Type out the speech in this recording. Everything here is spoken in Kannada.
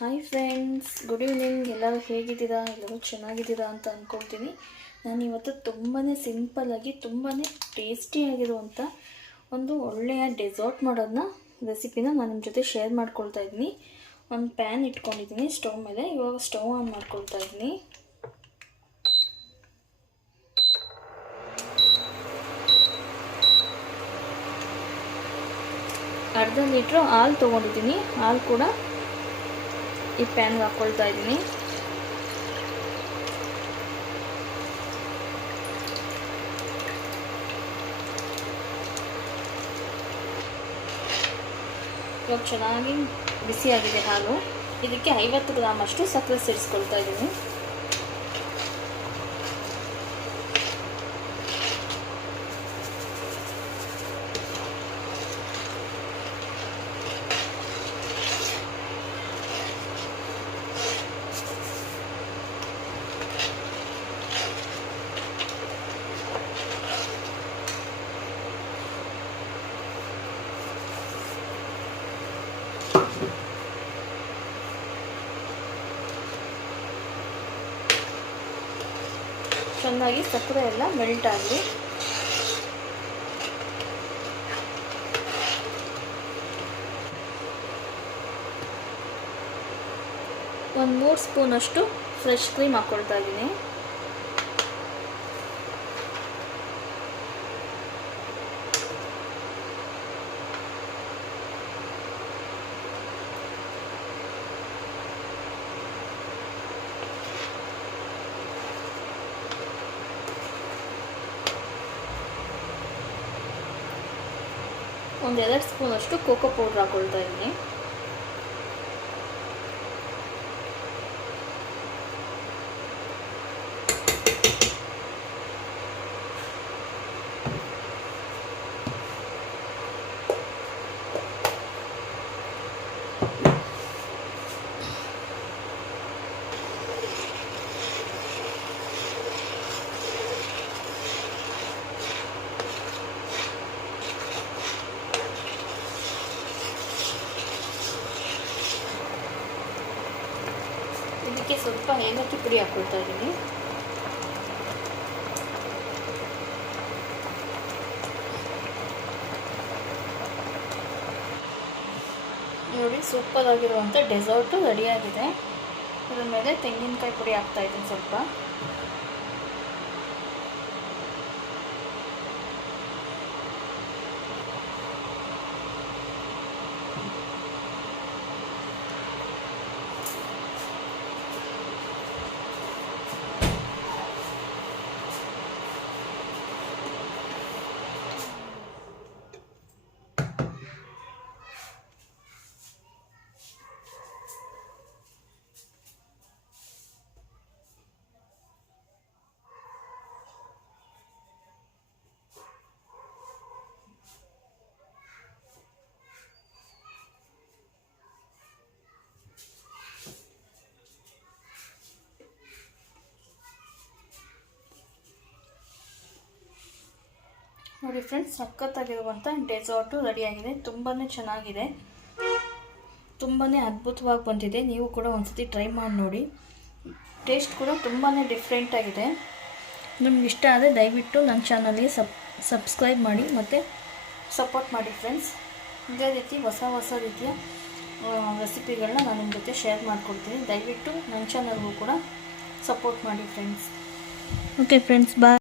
Hi friends, good evening. ಎಲ್ಲರೂ ಹೇಗಿದ್ದೀರಾ? ಎಲ್ಲರೂ ಚೆನ್ನಾಗಿದ್ದೀರಾ ಅಂತ ಅಂದ್ಕೊಳ್ತೀನಿ. ನಾನು ಇವತ್ತು ತುಂಬಾ ಸಿಂಪಲ್ಲಾಗಿ ತುಂಬಾ ಟೇಸ್ಟಿಯಾಗಿರುವಂಥ ಒಂದು ಒಳ್ಳೆಯ ಡೆಸರ್ಟ್ ಮಾಡೋದನ್ನ ರೆಸಿಪಿನ ನಾನು ನಿಮ್ಮ ಜೊತೆ ಶೇರ್ ಮಾಡ್ಕೊಳ್ತಾ ಇದ್ದೀನಿ. ಒಂದು ಪ್ಯಾನ್ ಇಟ್ಕೊಂಡಿದ್ದೀನಿ ಸ್ಟವ್ ಮೇಲೆ. ಇವಾಗ ಸ್ಟವ್ ಆನ್ ಮಾಡ್ಕೊಳ್ತಾ ಇದ್ದೀನಿ. ಅರ್ಧ ಲೀಟ್ರು ಹಾಲು ತೊಗೊಂಡಿದ್ದೀನಿ. ಹಾಲು ಕೂಡ ಈ ಪ್ಯಾನ್ಗೆ ಹಾಕ್ಕೊಳ್ತಾ ಇದ್ದೀನಿ. ಇವಾಗ ಚೆನ್ನಾಗಿ ಬಿಸಿಯಾಗಿದೆ ಹಾಲು. ಇದಕ್ಕೆ 50 ಗ್ರಾಮ್ ಅಷ್ಟು ಸಕ್ಕರೆ ಸೇರಿಸ್ಕೊಳ್ತಾ ಇದ್ದೀನಿ. ಚೆನ್ನಾಗಿ ಸಕ್ಕರೆ ಎಲ್ಲ ಮೆಲ್ಟ್ ಆಗಲಿ. ಒಂದು 3 ಸ್ಪೂನಷ್ಟು ಫ್ರೆಶ್ ಕ್ರೀಮ್ ಹಾಕ್ಕೊಳ್ತಾ ಇದ್ದೀನಿ. ಒಂದು 2 ಸ್ಪೂನಷ್ಟು ಕೋಕೋ ಪೌಡ್ರ್ ಹಾಕ್ಕೊಳ್ತಾ ಇದ್ದೀನಿ. ಇದಕ್ಕೆ ಸ್ವಲ್ಪ ಏಲಕ್ಕಿ ಪುಡಿ ಹಾಕ್ಕೊಳ್ತಾ ಇದ್ದೀನಿ. ನೋಡಿ, ಸೂಪರ್ ಆಗಿರುವಂಥ ಡೆಸರ್ಟು ರೆಡಿಯಾಗಿದೆ. ಅದ್ರ ಮೇಲೆ ತೆಂಗಿನಕಾಯಿ ಪುಡಿ ಹಾಕ್ತಾ ಇದ್ದೀನಿ ಸ್ವಲ್ಪ. ನೋಡಿ ಫ್ರೆಂಡ್ಸ್, ಸಖತ್ತಾಗಿರುವಂಥ ಡೆಸರ್ಟು ರೆಡಿಯಾಗಿದೆ. ತುಂಬಾ ಚೆನ್ನಾಗಿದೆ, ತುಂಬಾ ಅದ್ಭುತವಾಗಿ ಬಂದಿದೆ. ನೀವು ಕೂಡ ಒಂದ್ಸತಿ ಟ್ರೈ ಮಾಡಿ ನೋಡಿ. ಟೇಸ್ಟ್ ಕೂಡ ತುಂಬಾ ಡಿಫ್ರೆಂಟಾಗಿದೆ. ನಿಮ್ಗೆ ಇಷ್ಟ ಆದರೆ ದಯವಿಟ್ಟು ನನ್ನ ಚಾನಲ್ಗೆ ಸಬ್ಸ್ಕ್ರೈಬ್ ಮಾಡಿ ಮತ್ತು ಸಪೋರ್ಟ್ ಮಾಡಿ ಫ್ರೆಂಡ್ಸ್. ಇದೇ ರೀತಿ ಹೊಸ ರೀತಿಯ ರೆಸಿಪಿಗಳನ್ನ ನಾನು ನಿಮ್ಮ ಜೊತೆ ಶೇರ್ ಮಾಡ್ಕೊಡ್ತೀನಿ. ದಯವಿಟ್ಟು ನನ್ನ ಚಾನಲ್ಗೂ ಕೂಡ ಸಪೋರ್ಟ್ ಮಾಡಿ ಫ್ರೆಂಡ್ಸ್. ಓಕೆ ಫ್ರೆಂಡ್ಸ್, ಬಾಯ್.